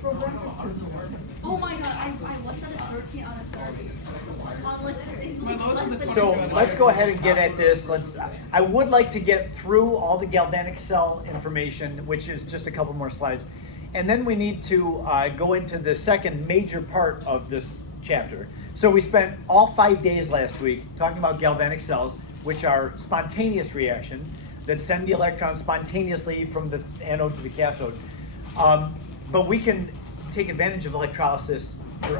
program? Oh my god, I looked at a 13 out of 30. So let's go ahead and get at this. I would like to get through all the galvanic cell information, which is just a couple more slides. And then we need to go into the second major part of this chapter. So we spent all 5 days last week talking about galvanic cells, which are spontaneous reactions that send the electrons spontaneously from the anode to the cathode. But we can take advantage of electrolysis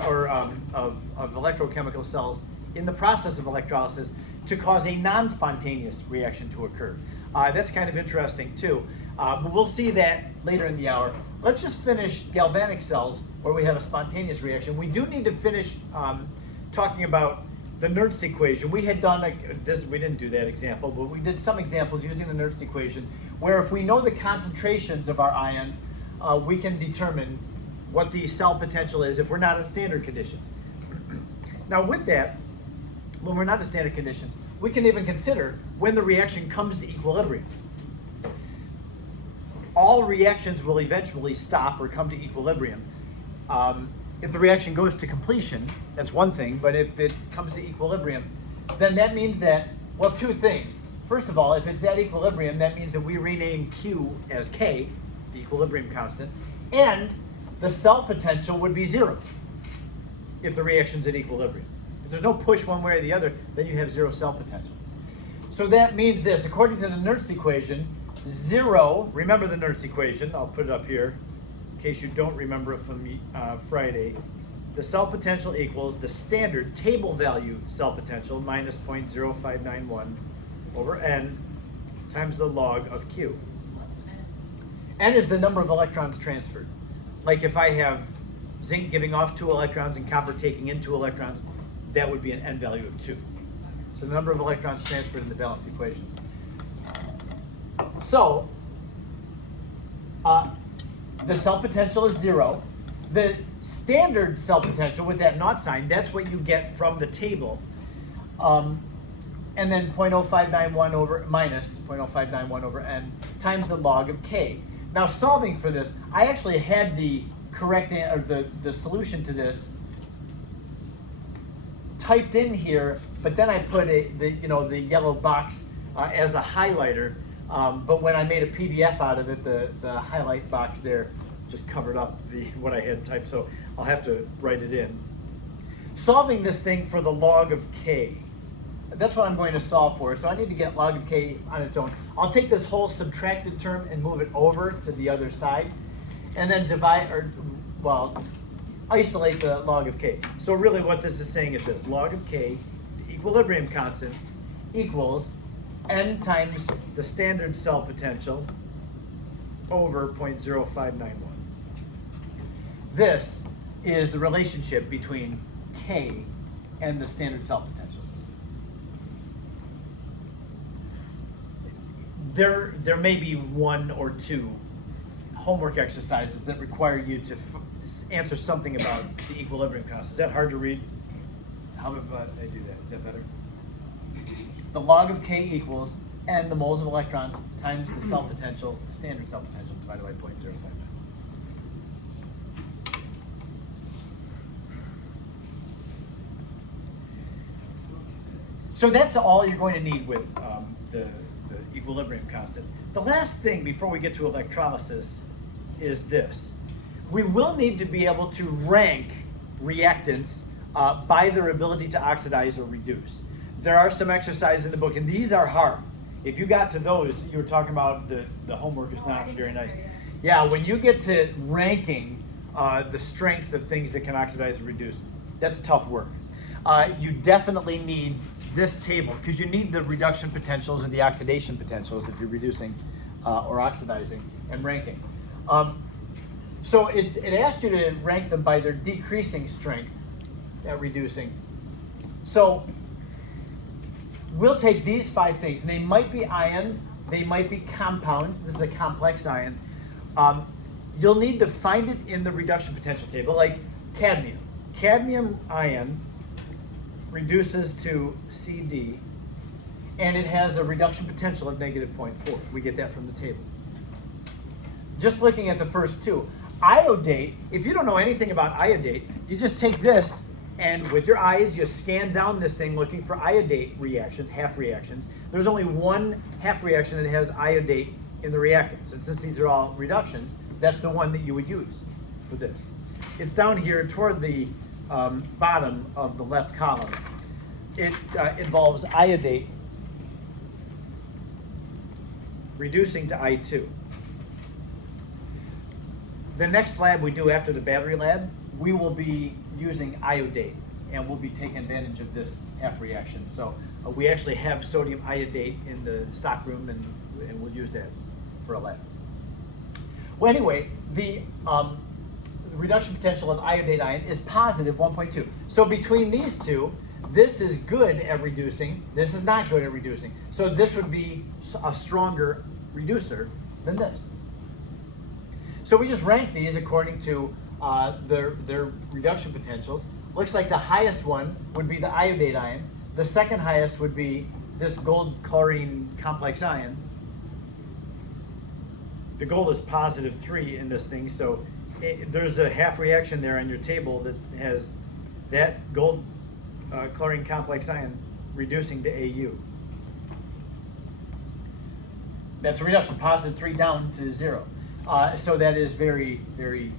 or of electrochemical cells in the process of electrolysis to cause a non-spontaneous reaction to occur. That's kind of interesting too. But we'll see that later in the hour. Let's just finish galvanic cells where we have a spontaneous reaction. We do need to finish talking about the Nernst equation. We had done we didn't do that example, but we did some examples using the Nernst equation where if we know the concentrations of our ions, we can determine what the cell potential is if we're not in standard conditions. Now with that, when we're not in standard conditions, we can even consider when the reaction comes to equilibrium. All reactions will eventually stop or come to equilibrium. If the reaction goes to completion, that's one thing, but if it comes to equilibrium, then that means that, well, two things. First of all, if it's at equilibrium, that means that we rename Q as K, the equilibrium constant, and the cell potential would be 0 if the reaction's at equilibrium. If there's no push one way or the other, then you have 0 cell potential. So that means this, according to the Nernst equation, 0, remember the Nernst equation, I'll put it up here in case you don't remember it from Friday. The cell potential equals the standard table value cell potential minus 0.0591 over N times the log of Q. N is the number of electrons transferred. Like if I have zinc giving off 2 electrons and copper taking in 2 electrons, that would be an N value of 2. So the number of electrons transferred in the balanced equation. So, the cell potential is 0. The standard cell potential with that naught sign, that's what you get from the table. And then 0.0591 over minus 0.0591 over N times the log of K. Now solving for this, I actually had the correct or the solution to this typed in here, but then I put the yellow box as a highlighter. But when I made a PDF out of it, the highlight box there just covered up what I had typed, so I'll have to write it in. Solving this thing for the log of K. That's what I'm going to solve for. So I need to get log of K on its own. I'll take this whole subtracted term and move it over to the other side, and then isolate the log of K. So really what this is saying is this: log of K, the equilibrium constant, equals N times the standard cell potential over 0.0591. This is the relationship between K and the standard cell potential. There may be 1 or 2 homework exercises that require you to answer something about the equilibrium constant. Is that hard to read? How about I do that? Is that better? The log of K equals N, the moles of electrons, times the cell potential, the standard cell potential, divided by 0.059. So that's all you're going to need with the equilibrium constant. The last thing before we get to electrolysis is this. We will need to be able to rank reactants by their ability to oxidize or reduce. There are some exercises in the book, and these are hard. If you got to those, you were talking about the homework is not very nice. Yeah, when you get to ranking the strength of things that can oxidize and reduce, that's tough work. You definitely need this table because you need the reduction potentials and the oxidation potentials if you're reducing or oxidizing and ranking. So it asked you to rank them by their decreasing strength at reducing. So we'll take these 5 things, and they might be ions, they might be compounds. This is a complex ion. You'll need to find it in the reduction potential table, like cadmium. Cadmium ion reduces to Cd, and it has a reduction potential of -0.4. We get that from the table. Just looking at the first 2, Iodate, if you don't know anything about iodate, you just take this and with your eyes, you scan down this thing looking for iodate reactions, half reactions. There's only one half reaction that has iodate in the reactants. And since these are all reductions, that's the one that you would use for this. It's down here toward the bottom of the left column. It involves iodate reducing to I2. The next lab we do after the battery lab, we will be using iodate, and we'll be taking advantage of this half reaction. So we actually have sodium iodate in the stock room, and we'll use that for a lab. Well, anyway, the reduction potential of iodate ion is positive 1.2. So between these two, this is good at reducing, this is not good at reducing. So this would be a stronger reducer than this. So we just rank these according to their reduction potentials. Looks like the highest one would be the iodate ion. The second highest would be this gold chlorine complex ion. The gold is positive 3 in this thing, so there's a half reaction there on your table that has that gold chlorine complex ion reducing to AU. That's a reduction, positive 3 down to 0. So that is very, very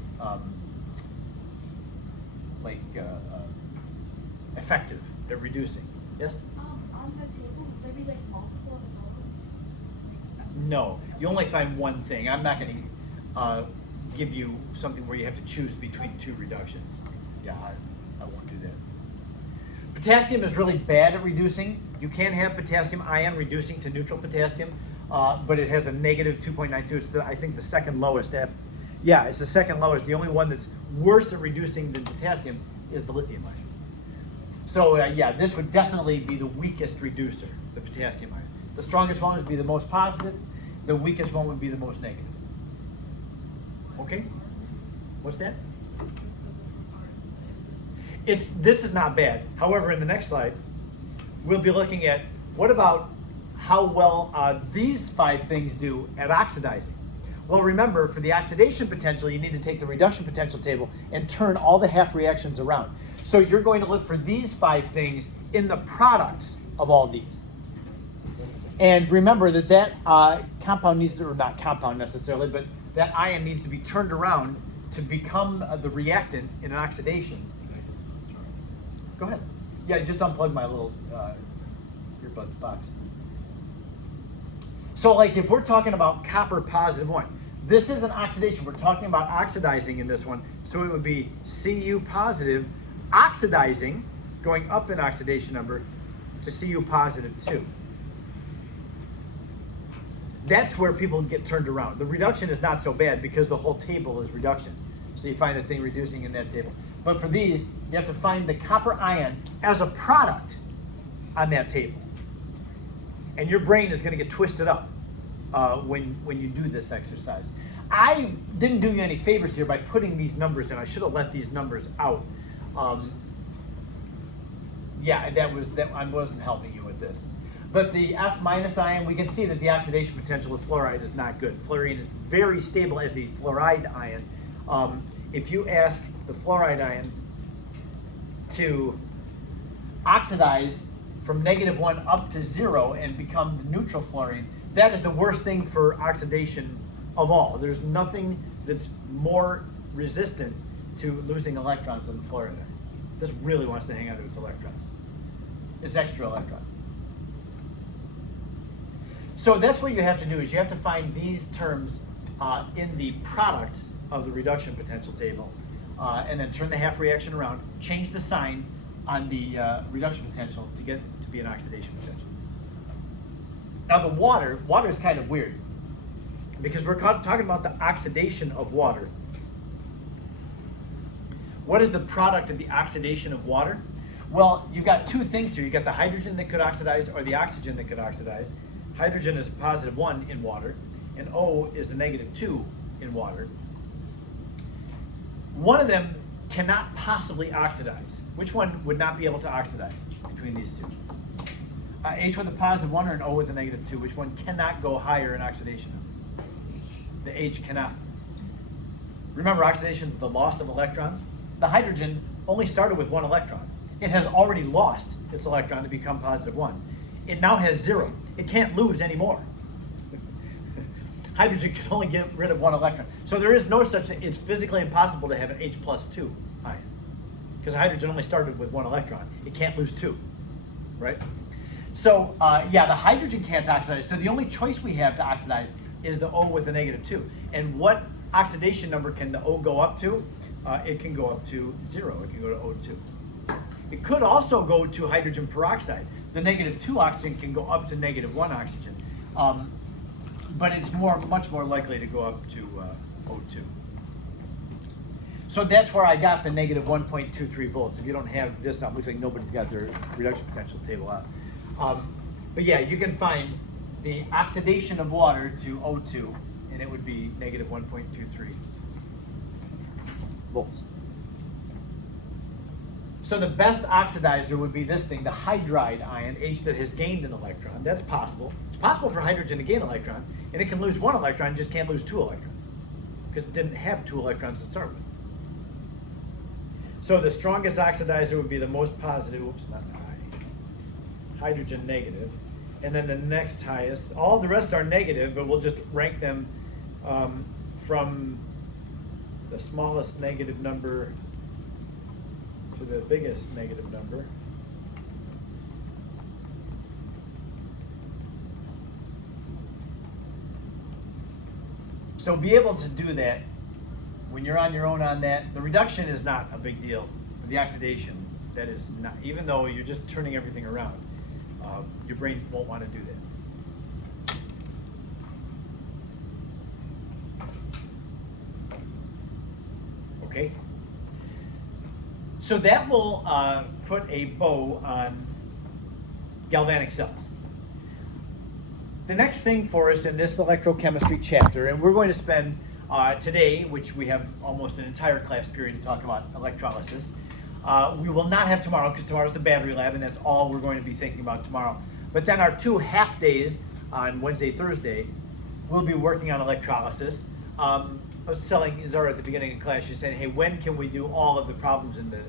effective at reducing. Yes? On the table, would there be like multiple of the No, you only find one thing. I'm not going to give you something where you have to choose between two reductions. Yeah, I won't do that. Potassium is really bad at reducing. You can have potassium ion reducing to neutral potassium, but it has a negative 2.92. It's I think the second lowest. Yeah, it's the second lowest. The only one that's worse at reducing than potassium is the lithium ion. So yeah, this would definitely be the weakest reducer, the potassium ion. The strongest one would be the most positive. The weakest one would be the most negative. Okay? What's that? This is not bad. However, in the next slide, we'll be looking at what about how well these 5 things do at oxidizing. Well, remember, for the oxidation potential, you need to take the reduction potential table and turn all the half reactions around. So you're going to look for these 5 things in the products of all these. And remember that compound needs to, or not compound necessarily, but that ion needs to be turned around to become the reactant in an oxidation. Go ahead. Yeah, just unplug my little earbud box. So like if we're talking about copper positive 1, this is an oxidation. We're talking about oxidizing in this one. So it would be Cu positive oxidizing, going up in oxidation number to Cu positive 2. That's where people get turned around. The reduction is not so bad because the whole table is reductions. So you find the thing reducing in that table. But for these, you have to find the copper ion as a product on that table. And your brain is going to get twisted up when you do this exercise. I didn't do you any favors here by putting these numbers in. I should have left these numbers out. Yeah, I wasn't helping you with this. But the F minus ion, we can see that the oxidation potential of fluoride is not good. Fluorine is very stable as the fluoride ion. If you ask the fluoride ion to oxidize from -1 up to 0 and become the neutral fluorine, that is the worst thing for oxidation of all. There's nothing that's more resistant to losing electrons than the fluoride ion. This really wants to hang on to its electrons. It's extra electrons. So that's what you have to do, is you have to find these terms in the products of the reduction potential table, and then turn the half reaction around, change the sign on the reduction potential to get to be an oxidation potential. Now the water is kind of weird because we're talking about the oxidation of water. What is the product of the oxidation of water? Well, you've got 2 things here. You've got the hydrogen that could oxidize or the oxygen that could oxidize. Hydrogen is +1 in water, and O is a -2 in water. One of them cannot possibly oxidize. Which one would not be able to oxidize between these two? H with a +1 or an O with a -2? Which one cannot go higher in oxidation? The H cannot. Remember, oxidation is the loss of electrons. The hydrogen only started with 1 electron. It has already lost its electron to become positive 1. It now has 0. It can't lose anymore. Hydrogen can only get rid of 1 electron. So there is no such thing. It's physically impossible to have an H plus 2 ion. Because hydrogen only started with 1 electron. It can't lose 2, right? So yeah, the hydrogen can't oxidize. So the only choice we have to oxidize is the O with a negative 2. And what oxidation number can the O go up to? It can go up to 0. It can go to O2. It could also go to hydrogen peroxide. The negative 2 oxygen can go up to negative 1 oxygen. But it's much more likely to go up to O2. So that's where I got the negative 1.23 volts. If you don't have this up, looks like nobody's got their reduction potential table out. But yeah, you can find the oxidation of water to O2, and it would be negative 1.23 volts. So the best oxidizer would be this thing, the hydride ion, H that has gained an electron. That's possible. It's possible for hydrogen to gain an electron, and it can lose 1 electron, just can't lose 2 electrons, because it didn't have 2 electrons to start with. So the strongest oxidizer would be the most positive, oops, not high, hydrogen negative. And then the next highest, all the rest are negative, but we'll just rank them from the smallest negative number to the biggest negative number. So be able to do that when you're on your own on that. The reduction is not a big deal. The oxidation, that is not, even though you're just turning everything around, your brain won't want to do that. Okay? So that will put a bow on galvanic cells. The next thing for us in this electrochemistry chapter, and we're going to spend today, which we have almost an entire class period to talk about electrolysis. We will not have tomorrow because tomorrow's the battery lab, and that's all we're going to be thinking about tomorrow. But then our 2 half days on Wednesday, Thursday, we'll be working on electrolysis. I was telling Zara at the beginning of class, she said, hey, when can we do all of the problems in the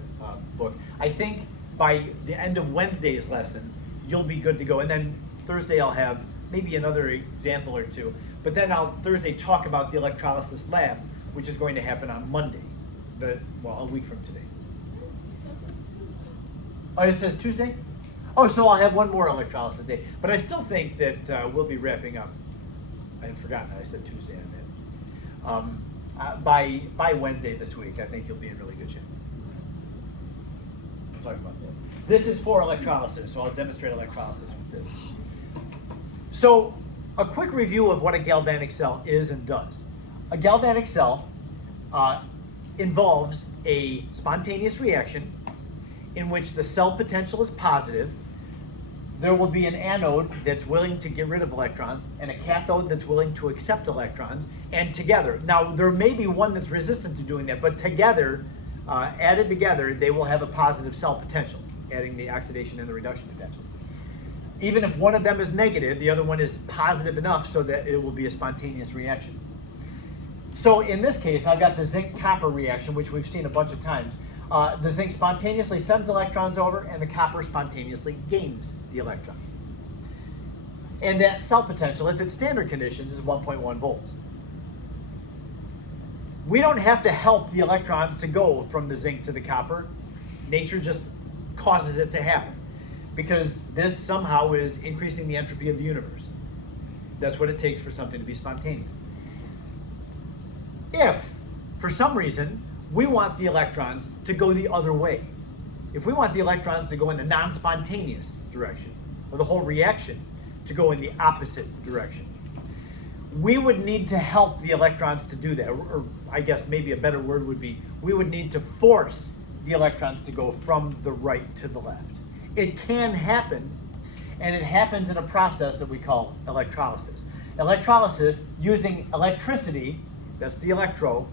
book? I think by the end of Wednesday's lesson, you'll be good to go. And then Thursday I'll have maybe another example or 2. But then I'll Thursday talk about the electrolysis lab, which is going to happen on Monday, a week from today. Oh, it says Tuesday? Oh, so I'll have one more electrolysis day. But I still think that we'll be wrapping up. I had forgotten that I said Tuesday on that. By Wednesday this week, I think you'll be in really good shape. We'll talk about that. This is for electrolysis, so I'll demonstrate electrolysis with this. So a quick review of what a galvanic cell is and does. A galvanic cell involves a spontaneous reaction in which the cell potential is positive. There will be an anode that's willing to get rid of electrons and a cathode that's willing to accept electrons, and together. Now, there may be one that's resistant to doing that, but together, added together, they will have a positive cell potential, adding the oxidation and the reduction potentials. Even if one of them is negative, the other one is positive enough so that it will be a spontaneous reaction. So in this case, I've got the zinc-copper reaction, which we've seen a bunch of times. The zinc spontaneously sends electrons over, and the copper spontaneously gains the electron. And that cell potential, if it's standard conditions, is 1.1 volts. We don't have to help the electrons to go from the zinc to the copper. Nature just causes it to happen, because this somehow is increasing the entropy of the universe. That's what it takes for something to be spontaneous. If, for some reason, we want the electrons to go the other way, if we want the electrons to go in the non-spontaneous direction, or the whole reaction to go in the opposite direction, we would need to help the electrons to do that. Or I guess maybe a better word would be, we would need to force the electrons to go from the right to the left. It can happen, and it happens in a process that we call electrolysis. Electrolysis, using electricity, that's the electro,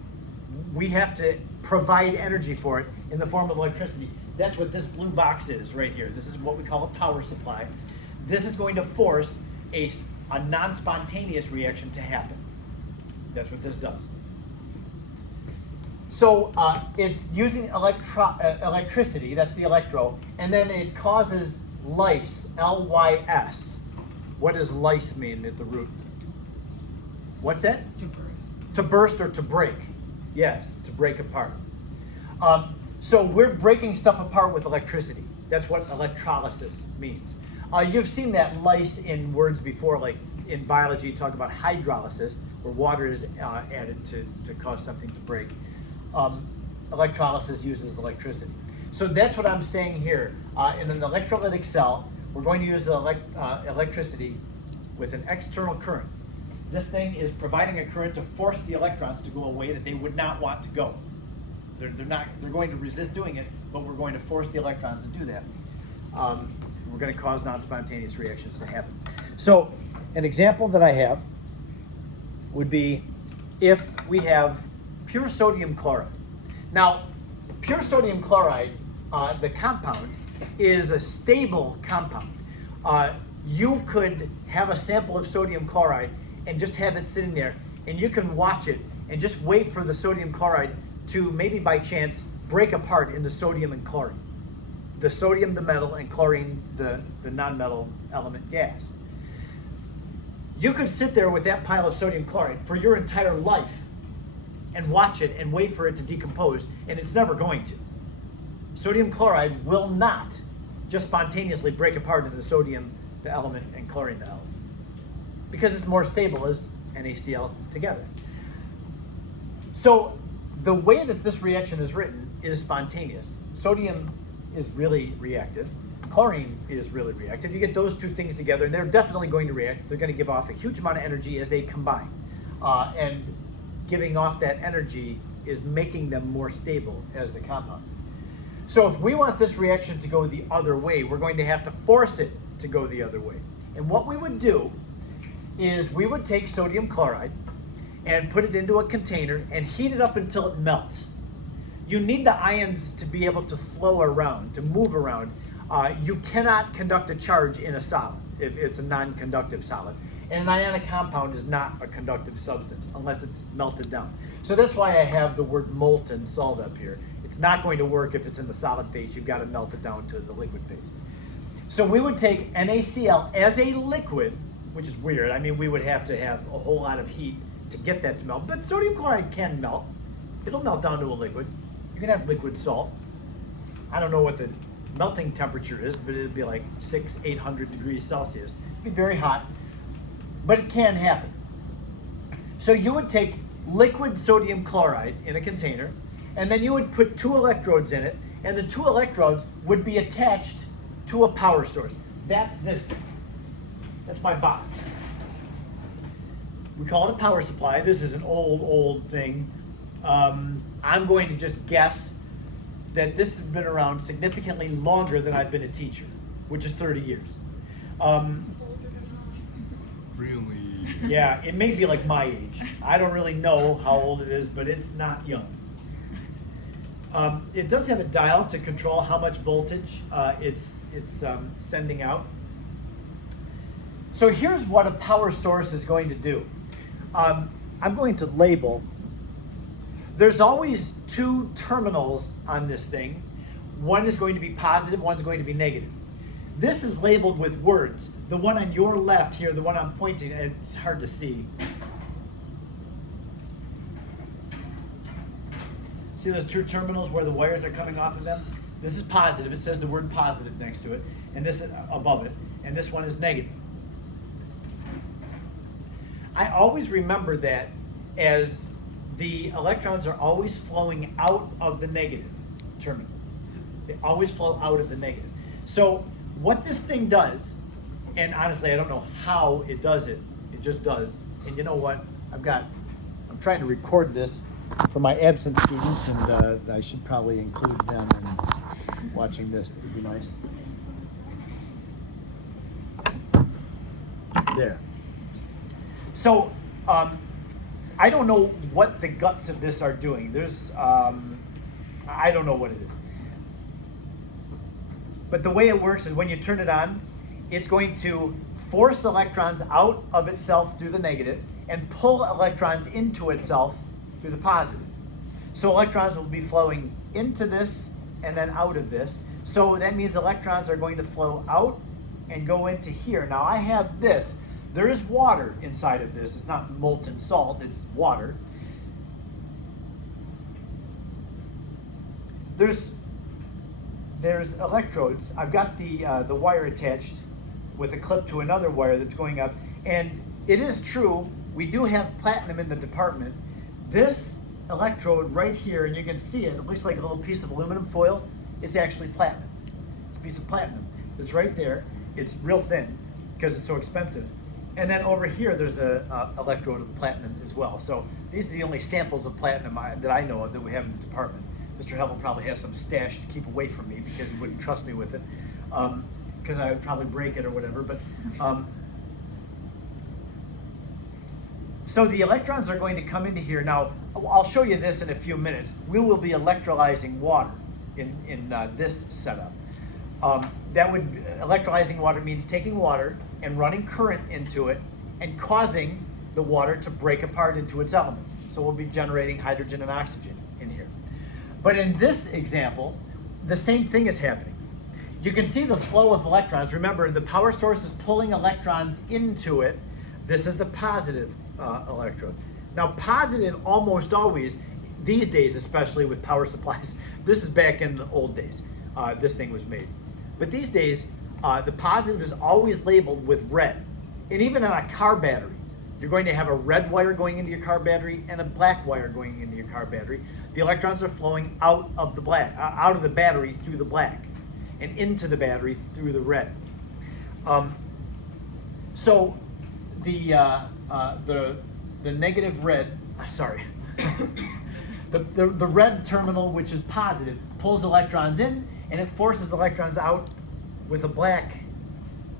we have to provide energy for it in the form of electricity. That's what this blue box is right here. This is what we call a power supply. This is going to force a non-spontaneous reaction to happen. That's what this does. So it's using electricity, that's the electro, and then it causes lyse, L-Y-S. What does lyse mean at the root? What's that? To burst. To burst or to break. Yes, to break apart. So we're breaking stuff apart with electricity. That's what electrolysis means. You've seen that lyse in words before, like in biology, you talk about hydrolysis, where water is added to cause something to break. Electrolysis uses electricity. So that's what I'm saying here. In an electrolytic cell, we're going to use the electricity with an external current. This thing is providing a current to force the electrons to go a way that they would not want to go. They're going to resist doing it, but we're going to force the electrons to do that. We're going to cause non-spontaneous reactions to happen. So an example that I have would be if we have pure sodium chloride. Now, pure sodium chloride, the compound, is a stable compound. You could have a sample of sodium chloride and just have it sitting there, and you can watch it and just wait for the sodium chloride to maybe by chance break apart into sodium and chlorine. The sodium, the metal, and chlorine, the non-metal element gas. You could sit there with that pile of sodium chloride for your entire life and watch it and wait for it to decompose, and it's never going to. Sodium chloride will not just spontaneously break apart into sodium, the element, and chlorine, the element, because it's more stable as NaCl together. So the way that this reaction is written is spontaneous. Sodium is really reactive. Chlorine is really reactive. You get those two things together, and they're definitely going to react. They're going to give off a huge amount of energy as they combine. And giving off that energy is making them more stable as the compound. So if we want this reaction to go the other way, we're going to have to force it to go the other way. And what we would do is we would take sodium chloride and put it into a container and heat it up until it melts. You need the ions to be able to flow around, to move around. You cannot conduct a charge in a solid if it's a non-conductive solid. And an ionic compound is not a conductive substance unless it's melted down. So that's why I have the word molten salt up here. It's not going to work if it's in the solid phase. You've got to melt it down to the liquid phase. So we would take NaCl as a liquid, which is weird. I mean, we would have to have a whole lot of heat to get that to melt. But sodium chloride can melt. It'll melt down to a liquid. You can have liquid salt. I don't know what the melting temperature is, but it'd be like 600-800 degrees Celsius. It'd be very hot, but it can happen. So you would take liquid sodium chloride in a container, and then you would put 2 electrodes in it, and the 2 electrodes would be attached to a power source. That's this thing. That's my box. We call it a power supply. This is an old thing. I'm going to just guess that this has been around significantly longer than I've been a teacher, which is 30 years. Really? Yeah, it may be like my age. I don't really know how old it is, but it's not young. It does have a dial to control how much voltage it's sending out. So here's what a power source is going to do. I'm going to label. There's always 2 terminals on this thing. One is going to be positive, one's going to be negative. This is labeled with words. The one on your left here, the one I'm pointing at, it's hard to see. See those 2 terminals where the wires are coming off of them? This is positive. It says the word positive next to it, and this is above it, and this one is negative. I always remember that as the electrons are always flowing out of the negative terminal. They always flow out of the negative. So what this thing does, and honestly I don't know how it does it, it just does. And you know what, I'm trying to record this for my absent students, and I should probably include them in watching this. It would be nice. There. So I don't know what the guts of this are doing. There's, I don't know what it is. But the way it works is when you turn it on, it's going to force electrons out of itself through the negative and pull electrons into itself through the positive. So electrons will be flowing into this and then out of this. So that means electrons are going to flow out and go into here. Now I have this. There is water inside of this. It's not molten salt, it's water. There's electrodes. I've got the wire attached with a clip to another wire that's going up. And it is true, we do have platinum in the department. This electrode right here, and you can see it looks like a little piece of aluminum foil. It's actually platinum. It's a piece of platinum. It's right there. It's real thin because it's so expensive. And then over here, there's a electrode of platinum as well. So these are the only samples of platinum that I know of that we have in the department. Mr. Hevel probably has some stash to keep away from me because he wouldn't trust me with it, because I would probably break it or whatever. But so the electrons are going to come into here. Now, I'll show you this in a few minutes. We will be electrolyzing water in this setup. Electrolyzing water means taking water and running current into it and causing the water to break apart into its elements. So we'll be generating hydrogen and oxygen in here. But in this example, the same thing is happening. You can see the flow of electrons. Remember, the power source is pulling electrons into it. This is the positive electrode. Now, positive almost always, these days especially with power supplies, this is back in the old days, this thing was made. But these days, the positive is always labeled with red. And even on a car battery, you're going to have a red wire going into your car battery and a black wire going into your car battery. The electrons are flowing out of the out of the battery through the black, and into the battery through the red. So the negative red, sorry, the red terminal, which is positive, pulls electrons in, and it forces electrons out with a black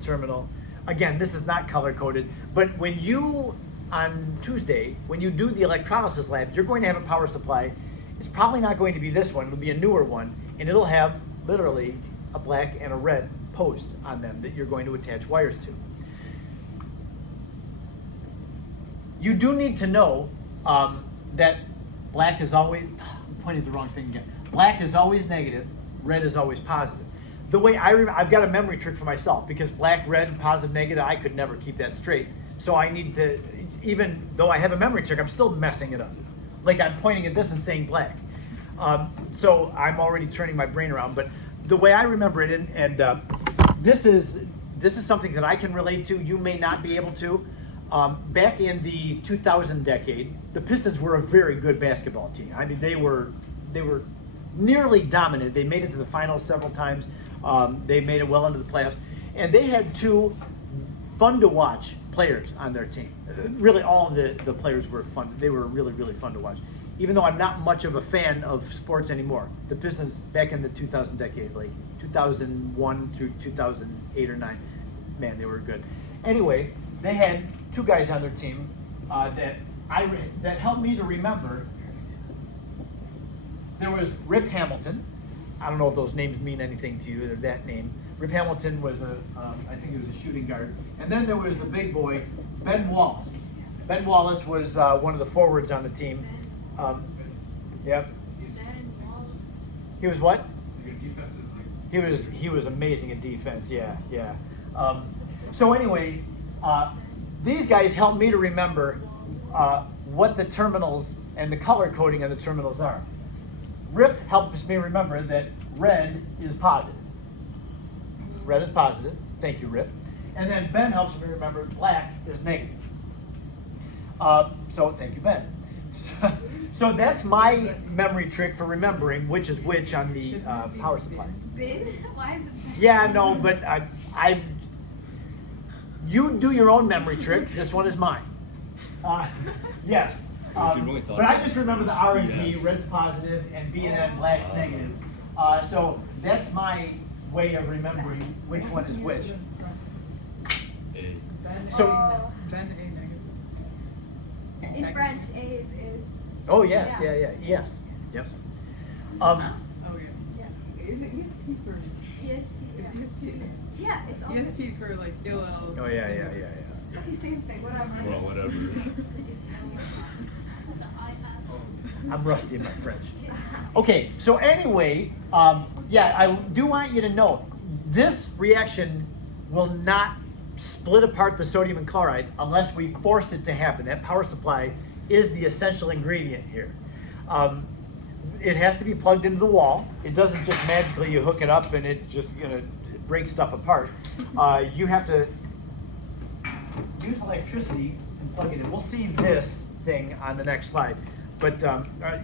terminal. Again, this is not color-coded, but when you, on Tuesday, when you do the electrolysis lab, you're going to have a power supply. It's probably not going to be this one, it'll be a newer one, and it'll have literally a black and a red post on them that you're going to attach wires to. You do need to know that black is always, I'm pointing at the wrong thing again. Black is always negative, red is always positive. The way I've got a memory trick for myself, because black, red, positive, negative, I could never keep that straight. So I need to, even though I have a memory trick, I'm still messing it up. Like I'm pointing at this and saying black. So I'm already turning my brain around. But the way I remember it, and this is something that I can relate to. You may not be able to. Back in the 2000 decade, the Pistons were a very good basketball team. I mean, they were nearly dominant. They made it to the finals several times. They made it well into the playoffs, and they had two fun to watch players on their team. Really, all of the players were fun. They were really, really fun to watch. Even though I'm not much of a fan of sports anymore, the Pistons back in the 2000 decade, like 2001 through 2008 or 9, man, they were good. Anyway, they had two guys on their team that helped me to remember. There was Rip Hamilton. I don't know if those names mean anything to you, or that name. Rip Hamilton was I think he was a shooting guard. And then there was the big boy, Ben Wallace. Ben Wallace was one of the forwards on the team. Yep. He was what? He was amazing at defense. Yeah. So anyway, these guys helped me to remember what the terminals and the color coding on the terminals are. Rip helps me remember that red is positive. Red is positive. Thank you, Rip. And then Ben helps me remember black is negative. So thank you, Ben. So that's my memory trick for remembering which is which on the power supply. Ben? Why is it Ben? Yeah, no, but you do your own memory trick. This one is mine. Yes. But I just remember the R and B, red's positive, and B and N, black's negative. So that's my way of remembering which one is which. So in French, A is. Oh yes, yeah, yes, yep. Is it EST for? Yes. EST? Yeah, it's all. EST for like ill. Oh yeah. Okay, same thing. Whatever. Well, whatever. I'm rusty in my French. Okay, so anyway, yeah, I do want you to know this reaction will not split apart the sodium and chloride unless we force it to happen. That power supply is the essential ingredient here. It has to be plugged into the wall. It doesn't just magically you hook it up and it's just gonna break stuff apart. You have to use electricity and plug it in. We'll see this thing on the next slide. But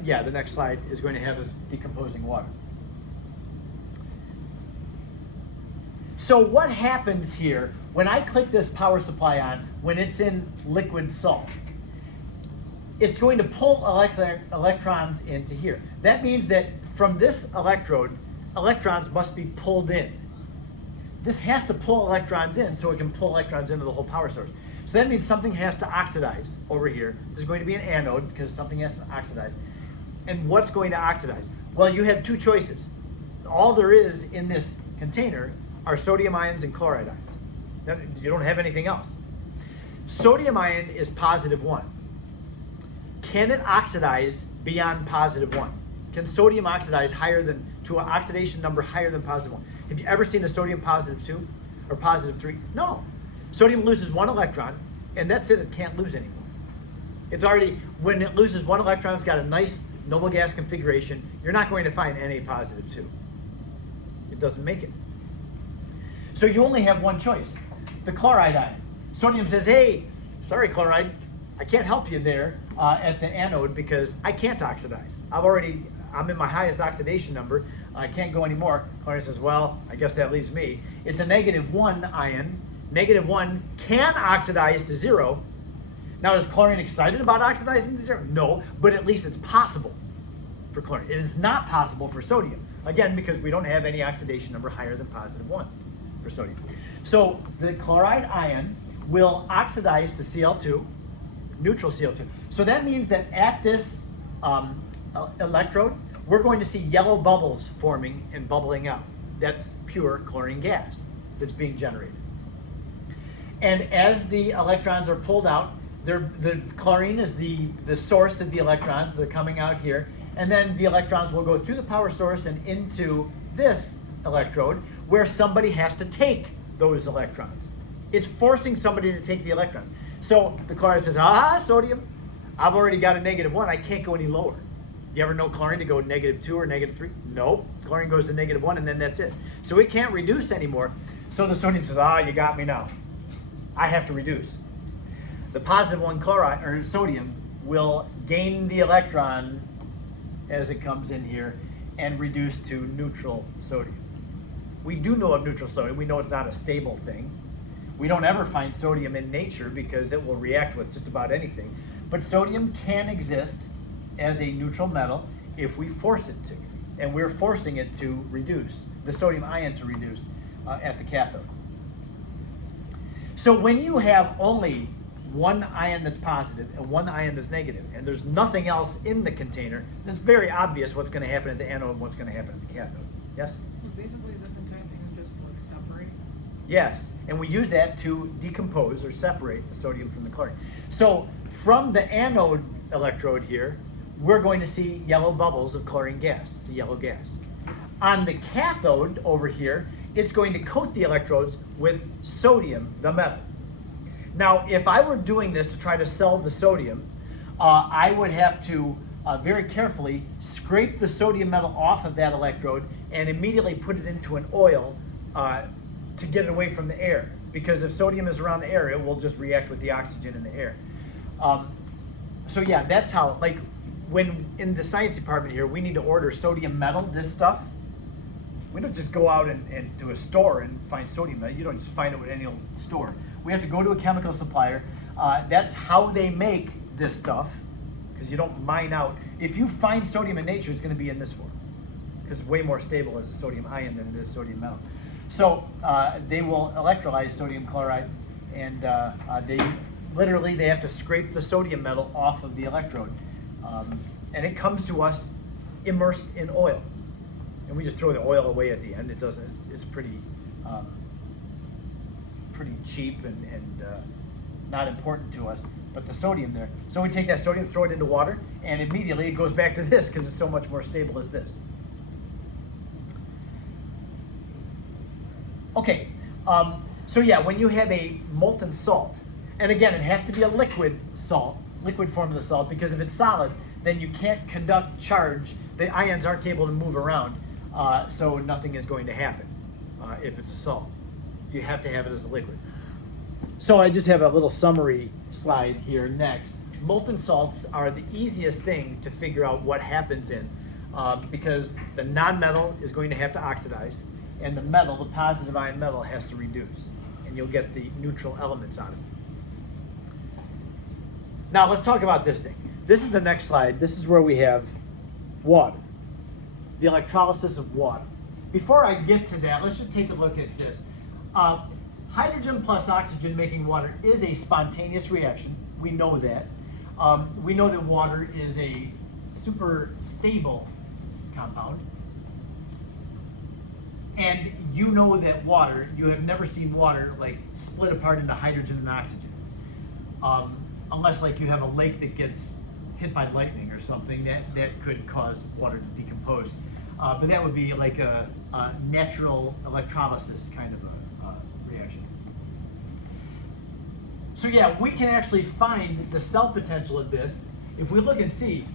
yeah, the next slide is going to have us decomposing water. So what happens here when I click this power supply on when it's in liquid salt? It's going to pull electrons into here. That means that from this electrode, electrons must be pulled in. This has to pull electrons in so it can pull electrons into the whole power source. So that means something has to oxidize over here. There's going to be an anode because something has to oxidize. And what's going to oxidize? Well, you have two choices. All there is in this container are sodium ions and chloride ions. You don't have anything else. Sodium ion is +1. Can it oxidize beyond +1? Can sodium oxidize to an oxidation number higher than +1? Have you ever seen a sodium +2 or +3? No. Sodium loses 1 electron, and that's it. It can't lose anymore. It's already, when it loses 1 electron, it's got a nice noble gas configuration. You're not going to find Na+2. It doesn't make it. So you only have one choice, the chloride ion. Sodium says, hey, sorry chloride, I can't help you there at the anode because I can't oxidize. I'm in my highest oxidation number. I can't go anymore. Chlorine says, well, I guess that leaves me. It's a -1 ion. -1 can oxidize to 0. Now, is chlorine excited about oxidizing to 0? No, but at least it's possible for chlorine. It is not possible for sodium. Again, because we don't have any oxidation number higher than +1 for sodium. So the chloride ion will oxidize to Cl2, neutral Cl2. So that means that at this electrode, we're going to see yellow bubbles forming and bubbling out. That's pure chlorine gas that's being generated. And as the electrons are pulled out, the chlorine is the source of the electrons. They're coming out here. And then the electrons will go through the power source and into this electrode where somebody has to take those electrons. It's forcing somebody to take the electrons. So the chloride says, sodium, I've already got a -1. I can't go any lower. You ever know chlorine to go -2 or -3? Nope. Chlorine goes to -1 and then that's it. So it can't reduce anymore. So the sodium says, you got me now. I have to reduce. The +1 chloride or sodium will gain the electron as it comes in here and reduce to neutral sodium. We do know of neutral sodium. We know it's not a stable thing. We don't ever find sodium in nature because it will react with just about anything. But sodium can exist as a neutral metal if we force it to. And we're forcing it to reduce, the sodium ion to reduce at the cathode. So when you have only one ion that's positive and one ion that's negative, and there's nothing else in the container, then it's very obvious what's going to happen at the anode and what's going to happen at the cathode. Yes? So basically this entire thing is just like separate? Yes, and we use that to decompose or separate the sodium from the chlorine. So from the anode electrode here, we're going to see yellow bubbles of chlorine gas. It's a yellow gas. On the cathode over here, it's going to coat the electrodes with sodium, the metal. Now, if I were doing this to try to sell the sodium, I would have to very carefully scrape the sodium metal off of that electrode and immediately put it into an oil to get it away from the air. Because if sodium is around the air, it will just react with the oxygen in the air. So yeah, that's how, like when in the science department here, we need to order sodium metal, this stuff. We don't just go out and to a store and find sodium metal. You don't just find it with any old store. We have to go to a chemical supplier. That's how they make this stuff, because you don't mine out. If you find sodium in nature, it's going to be in this form, because it's way more stable as a sodium ion than it is sodium metal. So they will electrolyze sodium chloride, and they have to scrape the sodium metal off of the electrode, and it comes to us immersed in oil. And we just throw the oil away at the end. It doesn't. It's pretty cheap and not important to us, but the sodium there. So we take that sodium, throw it into water, and immediately it goes back to this because it's so much more stable as this. Okay, so yeah, when you have a molten salt, and again, it has to be a liquid salt, liquid form of the salt, because if it's solid, then you can't conduct charge. The ions aren't able to move around, so nothing is going to happen if it's a salt. You have to have it as a liquid. So I just have a little summary slide here next. Molten salts are the easiest thing to figure out what happens in, because the non-metal is going to have to oxidize, and the metal, the positive ion metal, has to reduce, and you'll get the neutral elements out of it. Now let's talk about this thing. This is the next slide. This is where we have water, the electrolysis of water. Before I get to that, let's just take a look at this. Hydrogen plus oxygen making water is a spontaneous reaction. We know that. We know that water is a super stable compound. And you know that water, you have never seen water like split apart into hydrogen and oxygen. Unless like you have a lake that gets hit by lightning or something, that could cause water to decompose. But that would be like a natural electrolysis kind of a reaction. So yeah, we can actually find the cell potential of this. If we look and see,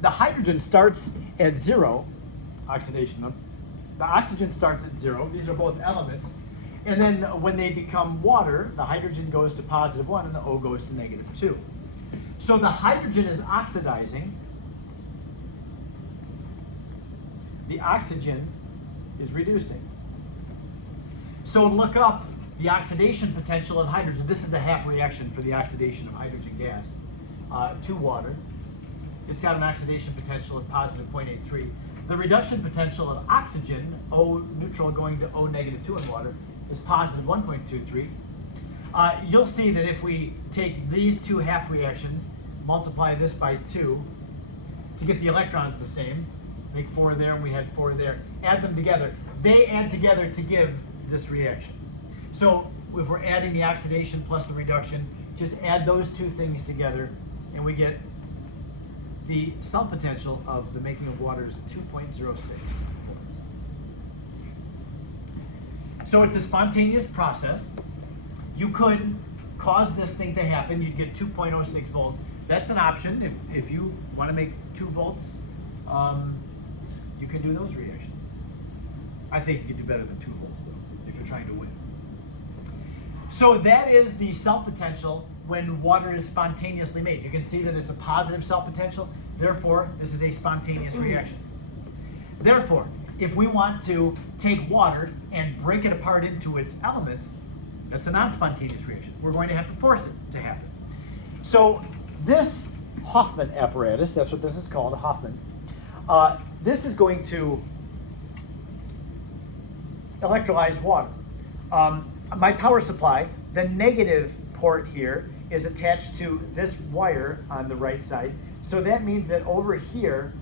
the hydrogen starts at 0, oxidation. The oxygen starts at 0. These are both elements. And then when they become water, the hydrogen goes to +1 and the O goes to -2. So the hydrogen is oxidizing. The oxygen is reducing. So look up the oxidation potential of hydrogen. This is the half reaction for the oxidation of hydrogen gas to water. It's got an oxidation potential of +0.83. The reduction potential of oxygen, O neutral going to O -2 in water, is +1.23. You'll see that if we take these two half reactions, multiply this by 2 to get the electrons the same, make 4 there and we had 4 there, add them together, they add together to give this reaction. So if we're adding the oxidation plus the reduction, just add those two things together and we get the cell potential of the making of water is 2.06 volts. So it's a spontaneous process. You could cause this thing to happen. You'd get 2.06 volts. That's an option. If you want to make 2 volts, you can do those reactions. I think you could do better than 2 volts, though, if you're trying to win. So that is the cell potential when water is spontaneously made. You can see that it's a positive cell potential. Therefore, this is a spontaneous reaction. Therefore, if we want to take water and break it apart into its elements, that's a non-spontaneous reaction. We're going to have to force it to happen. So this Hoffman apparatus, that's what this is called, a Hoffman, this is going to electrolyze water. My power supply, the negative port here, is attached to this wire on the right side. So that means that over here,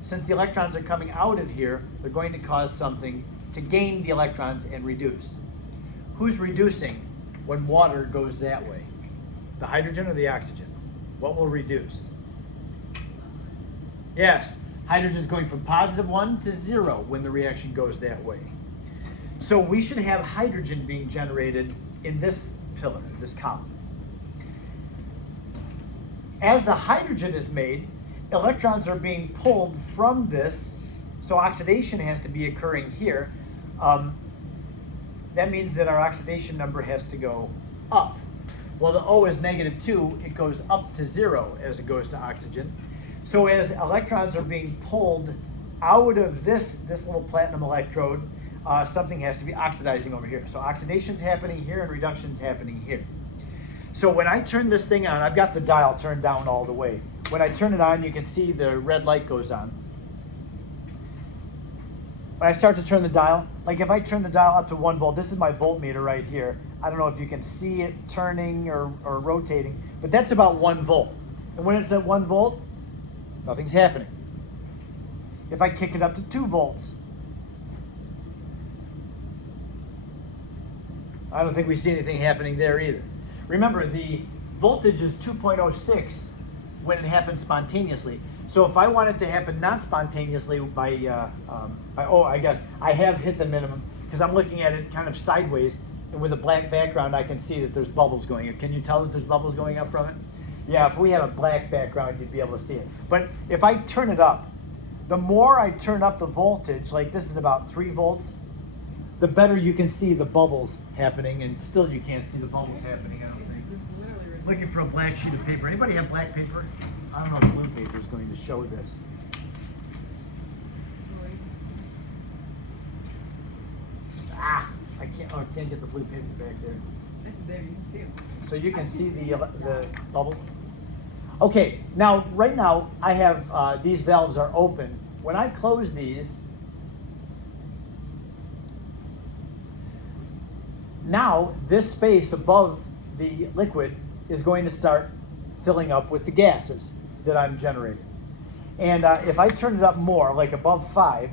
since the electrons are coming out of here, they're going to cause something to gain the electrons and reduce. Who's reducing when water goes that way? The hydrogen or the oxygen? What will reduce? Yes, hydrogen is going from +1 to 0 when the reaction goes that way. So we should have hydrogen being generated in this pillar, this column. As the hydrogen is made, electrons are being pulled from this, so oxidation has to be occurring here. That means that our oxidation number has to go up. Well, the O is -2, it goes up to 0 as it goes to oxygen. So as electrons are being pulled out of this little platinum electrode, something has to be oxidizing over here. So oxidation's happening here and reduction's happening here. So when I turn this thing on, I've got the dial turned down all the way. When I turn it on, you can see the red light goes on. When I start to turn the dial, like if I turn the dial up to 1 volt, this is my voltmeter right here. I don't know if you can see it turning or rotating, but that's about 1 volt. And when it's at 1 volt, nothing's happening. If I kick it up to 2 volts, I don't think we see anything happening there either. Remember, the voltage is 2.06 when it happens spontaneously. So if I want it to happen non-spontaneously oh, I guess I have hit the minimum because I'm looking at it kind of sideways, and with a black background, I can see that there's bubbles going up. Can you tell that there's bubbles going up from it? Yeah, if we had a black background, you'd be able to see it. But if I turn it up, the more I turn up the voltage, like this is about 3 volts, the better you can see the bubbles happening, and still you can't see the bubbles happening, I don't think. It's literally right Looking for a black sheet of paper. Anybody have black paper? I don't know if blue paper is going to show this. there. I can't get the blue paper back there. It's there, you can see them. So you can see the bubbles. Okay, now right now I have these valves are open. When I close these, now this space above the liquid is going to start filling up with the gases that I'm generating. And if I turn it up more, like above 5,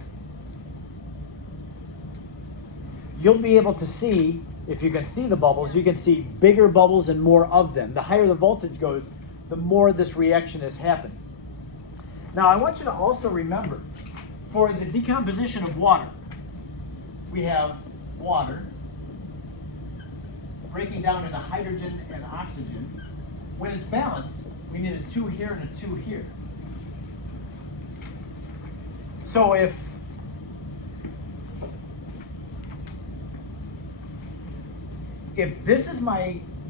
you'll be able to see, if you can see the bubbles, you can see bigger bubbles and more of them. The higher the voltage goes, the more this reaction is happening. Now I want you to also remember, for the decomposition of water, we have water breaking down into hydrogen and oxygen. When it's balanced, we need a 2 here and a 2 here. So if this is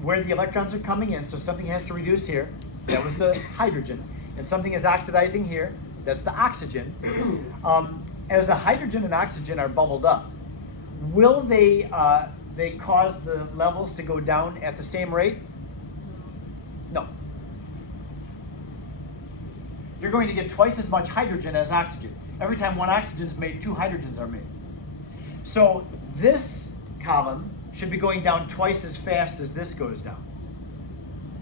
where the electrons are coming in, so something has to reduce here, that was the hydrogen, and something is oxidizing here, that's the oxygen. As the hydrogen and oxygen are bubbled up, will they cause the levels to go down at the same rate? No. You're going to get twice as much hydrogen as oxygen. Every time one oxygen is made, 2 hydrogens are made. So this column should be going down twice as fast as this goes down,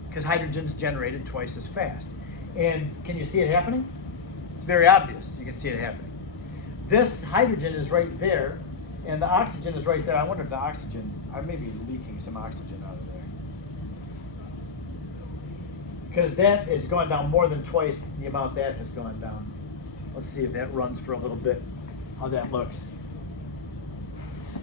because hydrogen's generated twice as fast. And can you see it happening? It's very obvious. You can see it happening. This hydrogen is right there, and the oxygen is right there. I wonder if the oxygen, I may be leaking some oxygen out of there, because that is going down more than twice the amount that has gone down. Let's see if that runs for a little bit, how that looks.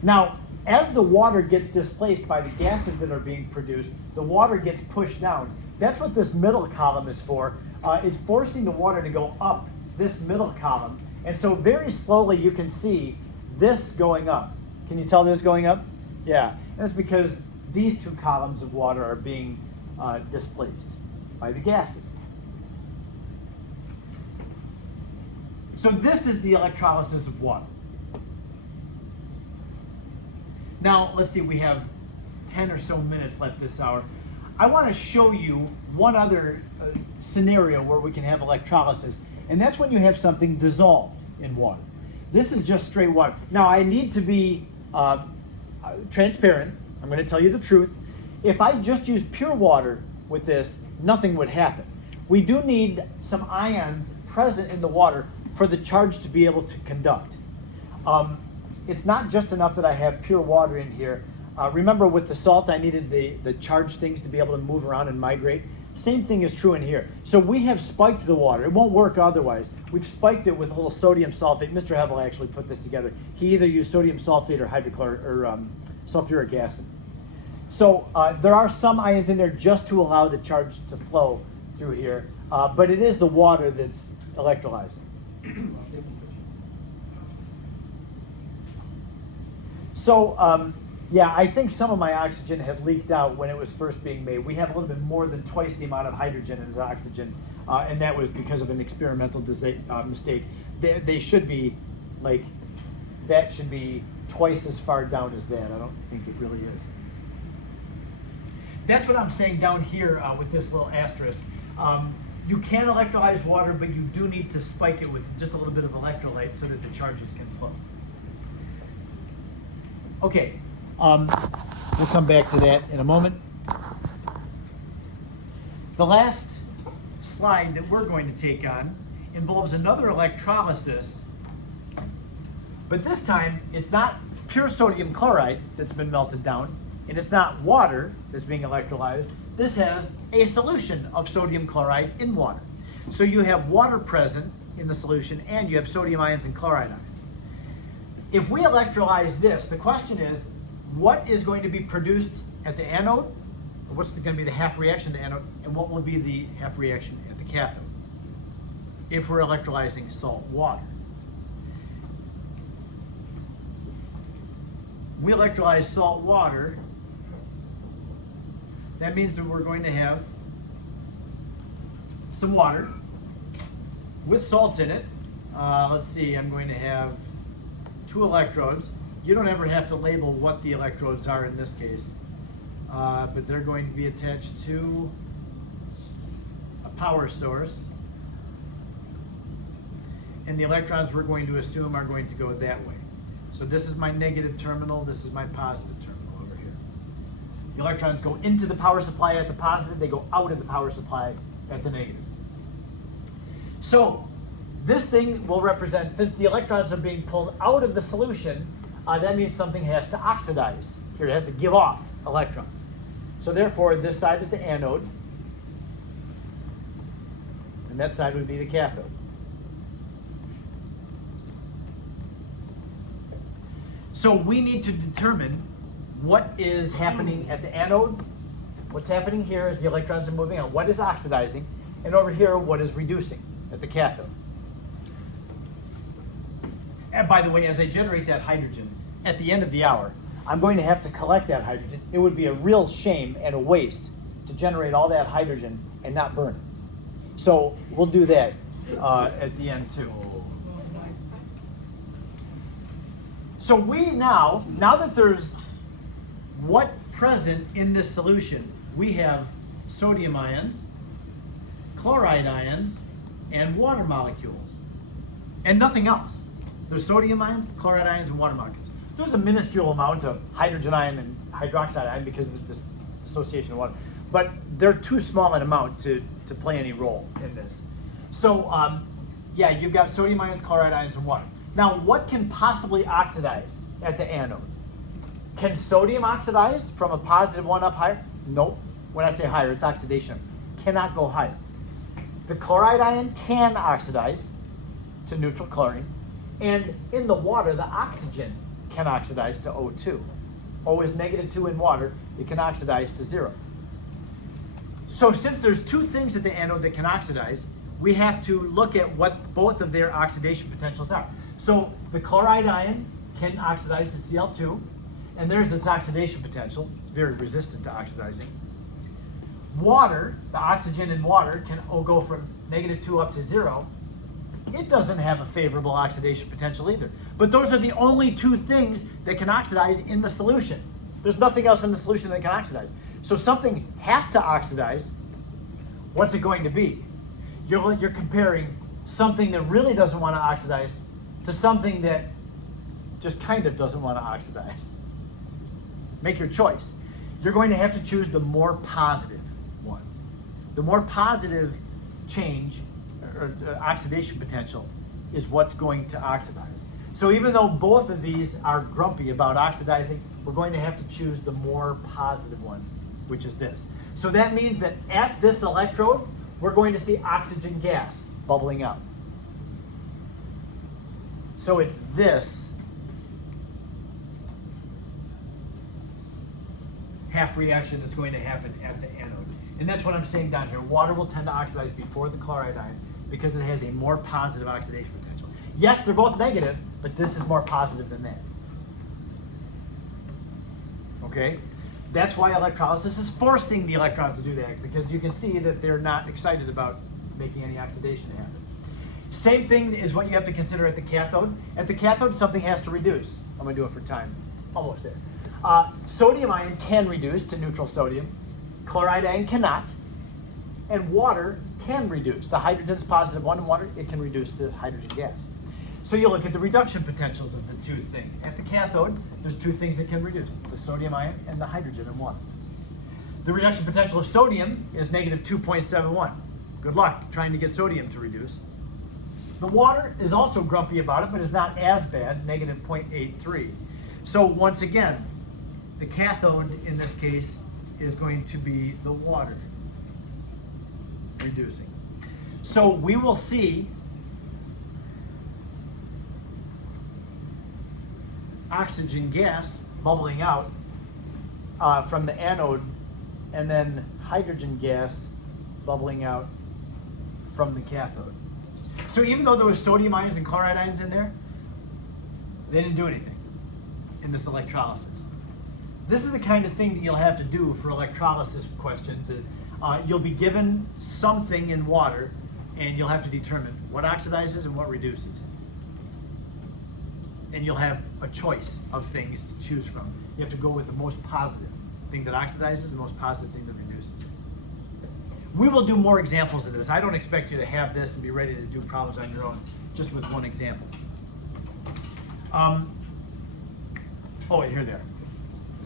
Now, as the water gets displaced by the gases that are being produced, the water gets pushed down. That's what this middle column is for. It's forcing the water to go up this middle column. And so very slowly you can see this going up. Can you tell this going up? Yeah, and that's because these 2 columns of water are being displaced by the gases. So this is the electrolysis of water. Now, let's see, we have 10 or so minutes left this hour. I want to show you one other scenario where we can have electrolysis, and that's when you have something dissolved in water. This is just straight water. Now, I need to be transparent. I'm going to tell you the truth. If I just use pure water with this, nothing would happen. We do need some ions present in the water for the charge to be able to conduct. It's not just enough that I have pure water in here. Remember with the salt, I needed the charged things to be able to move around and migrate. Same thing is true in here. So we have spiked the water. It won't work otherwise. We've spiked it with a little sodium sulfate. Mr. Hevel actually put this together. He either used sodium sulfate or sulfuric acid. So there are some ions in there just to allow the charge to flow through here, but it is the water that's electrolyzing. So, yeah, I think some of my oxygen had leaked out when it was first being made. We have a little bit more than twice the amount of hydrogen as oxygen, and that was because of an experimental mistake. They should be, like, that should be twice as far down as that. I don't think it really is. That's what I'm saying down here with this little asterisk. You can electrolyze water, but you do need to spike it with just a little bit of electrolyte so that the charges can flow. Okay, we'll come back to that in a moment. The last slide that we're going to take on involves another electrolysis, but this time it's not pure sodium chloride that's been melted down. and it's not water that's being electrolyzed. This has a solution of sodium chloride in water. So you have water present in the solution, and you have sodium ions and chloride ions. If we electrolyze this, the question is, what is going to be produced at the anode? Or what's going to be the half reaction to anode? And what will be the half reaction at the cathode? If we're electrolyzing salt water. We electrolyze salt water. That means that we're going to have some water with salt in it. Let's see, I'm going to have 2 electrodes. You don't ever have to label what the electrodes are in this case, but they're going to be attached to a power source. And the electrons we're going to assume are going to go that way. So this is my negative terminal, this is my positive terminal over here. The electrons go into the power supply at the positive, they go out of the power supply at the negative. So this thing will represent, since the electrons are being pulled out of the solution, that means something has to oxidize. Here, it has to give off electrons. So therefore, this side is the anode, and that side would be the cathode. So we need to determine what is happening at the anode. What's happening here is the electrons are moving on. What is oxidizing? And over here, what is reducing at the cathode? And by the way, as I generate that hydrogen, at the end of the hour, I'm going to have to collect that hydrogen. It would be a real shame and a waste to generate all that hydrogen and not burn it. So we'll do that at the end too. So we now that there's what present in this solution, we have sodium ions, chloride ions, and water molecules, and nothing else. There's sodium ions, chloride ions, and water molecules. There's a minuscule amount of hydrogen ion and hydroxide ion because of this dissociation of water, but they're too small an amount to play any role in this. So yeah, you've got sodium ions, chloride ions, and water. Now, what can possibly oxidize at the anode? Can sodium oxidize from a positive 1 up higher? Nope. When I say higher, it's oxidation. Cannot go higher. The chloride ion can oxidize to neutral chlorine. And in the water, the oxygen can oxidize to O2. O is -2 in water. It can oxidize to 0. So since there's 2 things at the anode that can oxidize, we have to look at what both of their oxidation potentials are. So the chloride ion can oxidize to Cl2, and there's its oxidation potential. It's very resistant to oxidizing. Water, the oxygen in water, can go from -2 up to 0. It doesn't have a favorable oxidation potential either. But those are the only 2 things that can oxidize in the solution. There's nothing else in the solution that can oxidize. So something has to oxidize. What's it going to be? You're comparing something that really doesn't want to oxidize to something that just kind of doesn't want to oxidize. Make your choice. You're going to have to choose the more positive one. The more positive change or oxidation potential is what's going to oxidize. So even though both of these are grumpy about oxidizing, we're going to have to choose the more positive one, which is this. So that means that at this electrode, we're going to see oxygen gas bubbling up. So it's this half reaction that's going to happen at the anode. And that's what I'm saying down here. Water will tend to oxidize before the chloride ion because it has a more positive oxidation potential. Yes, they're both negative, but this is more positive than that. Okay? That's why electrolysis is forcing the electrons to do that, because you can see that they're not excited about making any oxidation happen. Same thing is what you have to consider at the cathode. At the cathode, something has to reduce. I'm going to do it for time. Almost there. Sodium ion can reduce to neutral sodium. Chloride ion cannot. And water can reduce. The hydrogen's +1 in water. It can reduce to hydrogen gas. So you look at the reduction potentials of the 2 things. At the cathode, there's 2 things that can reduce. The sodium ion and the hydrogen in water. The reduction potential of sodium is -2.71. Good luck trying to get sodium to reduce. The water is also grumpy about it, but is not as bad, -0.83. So once again, The cathode, in this case, is going to be the water reducing. So we will see oxygen gas bubbling out from the anode, and then hydrogen gas bubbling out from the cathode. So even though there was sodium ions and chloride ions in there, they didn't do anything in this electrolysis. This is the kind of thing that you'll have to do for electrolysis questions is you'll be given something in water and you'll have to determine what oxidizes and what reduces. And you'll have a choice of things to choose from. You have to go with the most positive thing that oxidizes and the most positive thing that reduces. We will do more examples of this. I don't expect you to have this and be ready to do problems on your own, just with one example. Oh, here they are. I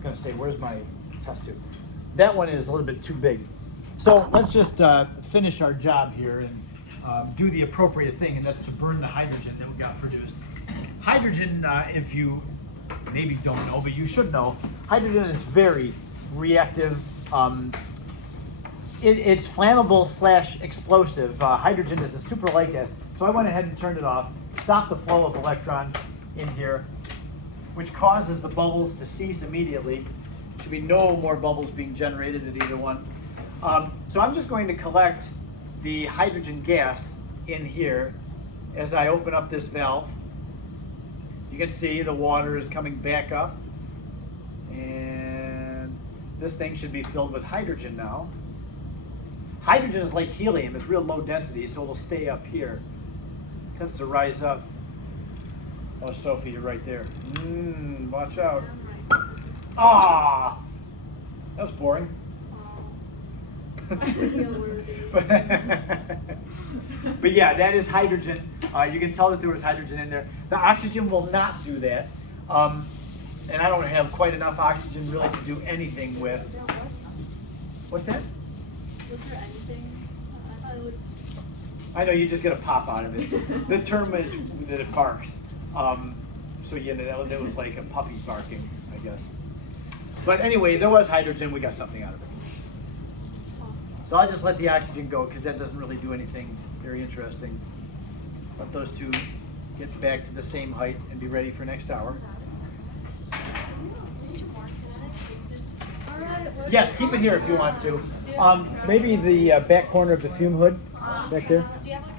was gonna say, where's my test tube? That one is a little bit too big. So let's just finish our job here and do the appropriate thing, and that's to burn the hydrogen that we got produced. Hydrogen, if you maybe don't know, but you should know, hydrogen is very reactive. It's flammable / explosive. Hydrogen is a super light gas. So I went ahead and turned it off, stopped the flow of electrons in here, which causes the bubbles to cease immediately. Should be no more bubbles being generated at either one. So I'm just going to collect the hydrogen gas in here as I open up this valve. You can see the water is coming back up, and this thing should be filled with hydrogen now. Hydrogen is like helium, it's real low density, so it'll stay up here. It tends to rise up. Oh, Sophie, you're right there. Watch out. Ah, that was boring. But yeah, that is hydrogen. You can tell that there was hydrogen in there. The oxygen will not do that. And I don't have quite enough oxygen really to do anything with. What's that? Was there anything? I thought it would. I know, you just get a pop out of it. The term is that it barks. So yeah, that was like a puppy barking, I guess. But anyway, there was hydrogen, we got something out of it. So I'll just let the oxygen go because that doesn't really do anything very interesting. Let those two get back to the same height and be ready for next hour. Yes, keep it here if you want to. Maybe the back corner of the fume hood back there. Do you have like